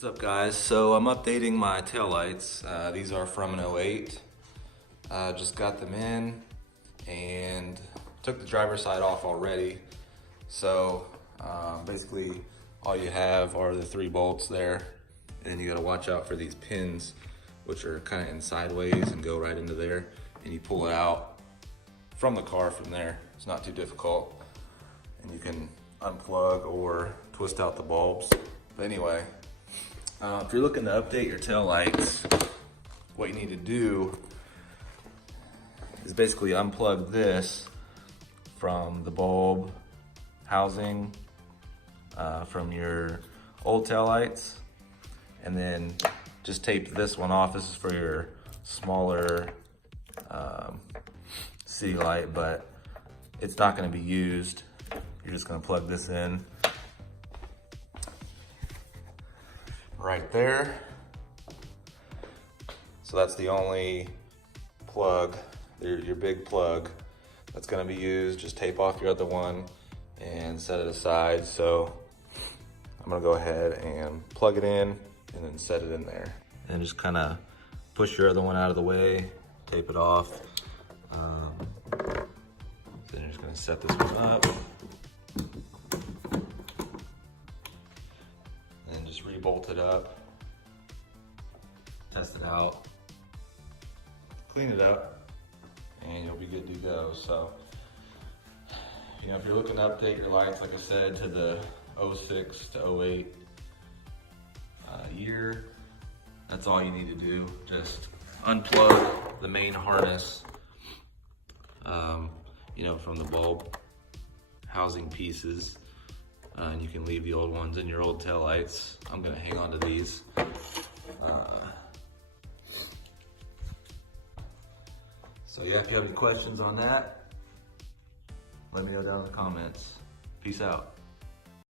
What's up, guys? So I'm updating my taillights. These are from an 08. Just got them in and took the driver's side off already. So basically all you have are the 3 bolts there, and you gotta watch out for these pins, which are kind of in sideways and go right into there, and you pull it out from the car from there. It's not too difficult, and you can unplug or twist out the bulbs. But anyway, if you're looking to update your tail lights, what you need to do is basically unplug this from the bulb housing from your old tail lights, and then just tape this one off. This is for your smaller city light, but it's not going to be used. You're just going to plug this in right there. So that's the only plug, your big plug that's going to be used. Just tape off your other one and set it aside. So I'm going to go ahead and plug it in and then set it in there, and just kind of push your other one out of the way, tape it off. Then you're just going to set this one up and just re-bolt it up, test it out, clean it up, and you'll be good to go. So, you know, if you're looking to update your lights, like I said, to the 06 to 08 year, that's all you need to do. Just unplug the main harness, you know, from the bulb housing pieces, and you can leave the old ones in your old tail lights. I'm gonna hang on to these. So yeah, if you have any questions on that, let me know down in the comments. Peace out.